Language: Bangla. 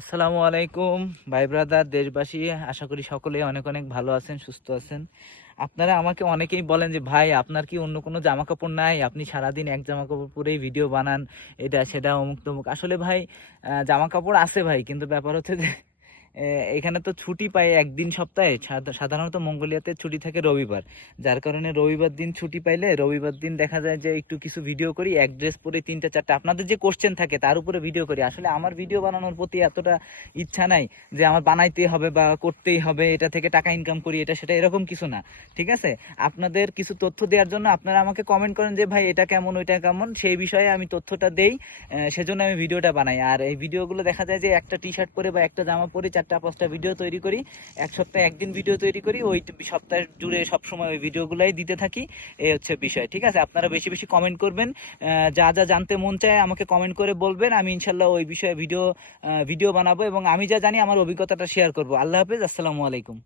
আসসালামু আলাইকুম ভাই ব্রাদার দেশবাসী, আশা করি সকলেই অনেক অনেক ভালো আছেন, সুস্থ আছেন। আপনারা আমাকে অনেকেই বলেন যে ভাই আপনার কি অন্য কোনো জামা কাপড় নাই, আপনি সারাদিন এক জামা কাপড় পরেই ভিডিও বানান, এটা সেটা অমুক তমুক। আসলে ভাই জামা কাপড় আছে ভাই, কিন্তু ব্যাপার হচ্ছে যে এখানে তো ছুটি পাই একদিন সপ্তাহে, সাধারণত মঙ্গোলিয়াতে ছুটি থাকে রবিবার। যার কারণে রবিবার দিন ছুটি পাইলে রবিবার দিন দেখা যায় যে একটু কিছু ভিডিও করি, এক ড্রেস পরে তিনটা চারটা আপনাদের যে কোশ্চেন থাকে তার উপরে ভিডিও করি। আসলে আমার ভিডিও বানানোর প্রতি এতটা ইচ্ছা নাই যে আমার বানাইতেই হবে বা করতেই হবে, এটা থেকে টাকা ইনকাম করি, এটা সেটা এরকম কিছু না। ঠিক আছে, আপনাদের কিছু তথ্য দেওয়ার জন্য আপনারা আমাকে কমেন্ট করেন যে ভাই এটা কেমন ওইটা কেমন, সেই বিষয়ে আমি তথ্যটা দেই। সেজন্য আমি ভিডিওটা বানাই। আর এই ভিডিওগুলো দেখা যায় যে একটা টি শার্ট পরে বা একটা জামা পরে চারটা পাঁচটা ভিডিও তৈরি করি, এক সপ্তাহে একদিন ভিডিও তৈরি করি, ওই সপ্তাহ জুড়ে সবসময় ওই ভিডিওগুলাই দিতে থাকি। এই হচ্ছে বিষয়। ঠিক আছে, আপনারা বেশি বেশি কমেন্ট করবেন, যা যা জানতে মন চায় আমাকে কমেন্ট করে বলবেন, আমি ইনশাল্লাহ ওই বিষয়ে ভিডিও বানাবো এবং আমি যা জানি আমার অভিজ্ঞতাটা শেয়ার করবো। আল্লাহ হাফেজ, আসসালামু আলাইকুম।